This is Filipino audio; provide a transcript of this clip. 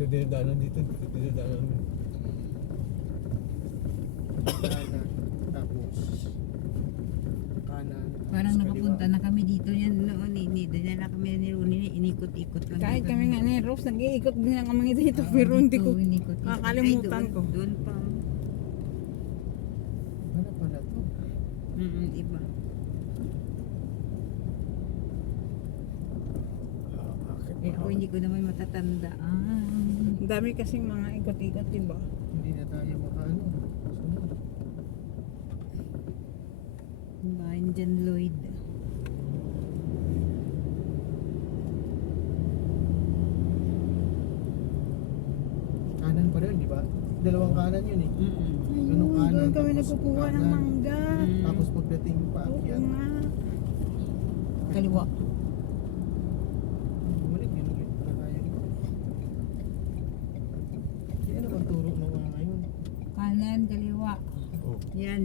Dito dinadaanan dito. Dito dinadaanan. Kanan. Tapos kanan. Parang tapos nakapunta kaliwa. na kami dito yan noon. Dinala kami ni Rooney, inikot-ikot lang. Kahit kami nga ni Rose, nag-iikot din lang kami dito. Pero hindi ko kakalimutan ko. Doon pa. Ano pala to? Iba. Eh ako hindi ko naman matatandaan. Ang dami kasing mga ikot-ikot, diba? Hindi na tayo makaano. Sunod. Bahay ni John Lloyd. Kanan pa rin, di ba? Dalawang kanan yun eh. Ayun, kanan, doon kami tapos nagkukuha ng kanan. mangga. Tapos pagdating pa, Oo akyat. nga. Kaliwa. Bumalik yun ulit. Kaya ito. Di ano bang turo ng mga ngayon? Kanan, kaliwa. Oh. Yan.